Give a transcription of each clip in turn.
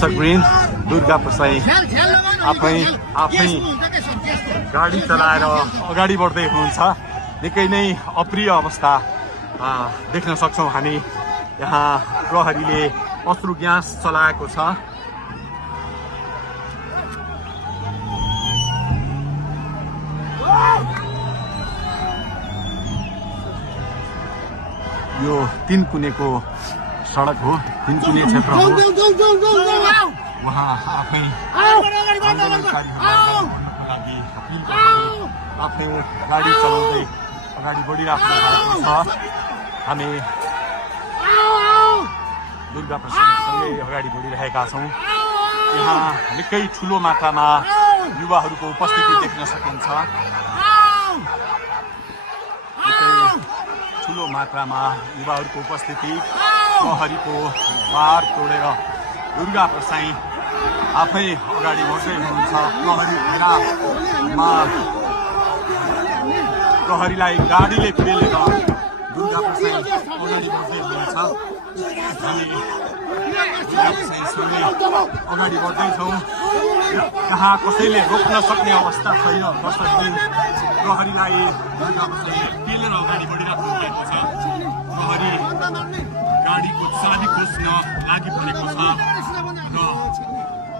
दर्शकवृन्द दुर्गा प्रसाई आफै गाडी चलाएर अगाडि बढ्दै हुनुहुन्छ। निकै नै अप्रिय अवस्था देख्न सक्छौँ हामी। यहाँ प्रहरीले अश्रु ग्यास चलाएको छ। यो तीनकुनेको सडक हो, तीनकुने क्षेत्र हो। उहाँ आफै आन्दोलनकारीहरूलाई आफै गाडी चलाउँदै अगाडि बढिराख्नु भएको छ। हामी दुर्गा प्रसादसँगै अगाडि बढिरहेका छौँ। यहाँ निकै ठुलो मात्रामा युवाहरूको उपस्थिति देख्न सकिन्छ। निकै ठुलो मात्रामा युवाहरूको उपस्थिति, प्रहरीको बार तोडेर दुर्गा प्रसाई आफै अगाडि बढ्दै हुनुहुन्छ। प्रहरीलाई गाडीले पेलेर दुर्गा प्रसाई अगाडि बढ्दै हुनुहुन्छ। हामी दुर्गा प्रसाईसँगै अगाडि बढ्दैछौँ। कहाँ कसैले रोक्न सक्ने अवस्था छैन। दर्शकवृन्द प्रहरीलाई दुर्गा प्रसाई पेलेर अगाडि बढिराख्नु भएको छ। प्रहरी गाडीको चाबी खोज्न लागि परेको छ र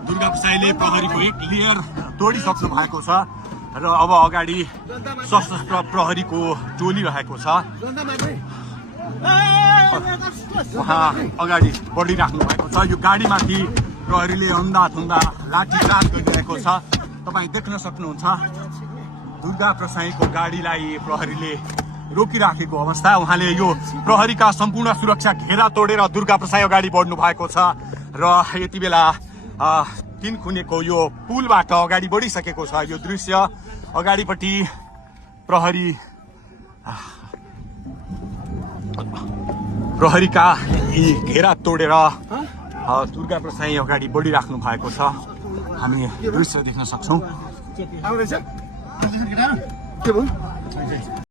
दुर्गा प्रसाईले प्रहरीको एक लेयर तोडिसक्नु भएको छ र अब अगाडि सशस्त्र प्रहरीको टोली रहेको छ। उहाँ अगाडि बढिराख्नु भएको छ। यो गाडीमाथि प्रहरीले अन्धाधुन्दा लाठीचार्ज गरिरहेको छ। तपाईँ देख्न सक्नुहुन्छ दुर्गा प्रसाईको गाडीलाई प्रहरीले रोकिराखेको अवस्था। उहाँले यो प्रहरीका सम्पूर्ण सुरक्षा घेरा तोडेर दुर्गा प्रसाई अगाडि बढ्नु भएको छ र यति बेला तीनकुनेको यो पुलबाट अगाडि बढिसकेको छ। यो दृश्य अगाडिपट्टि प्रहरीका यी घेरा तोडेर दुर्गा प्रसाई अगाडि बढिराख्नु भएको छ। हामी दृश्य देख्न सक्छौँ।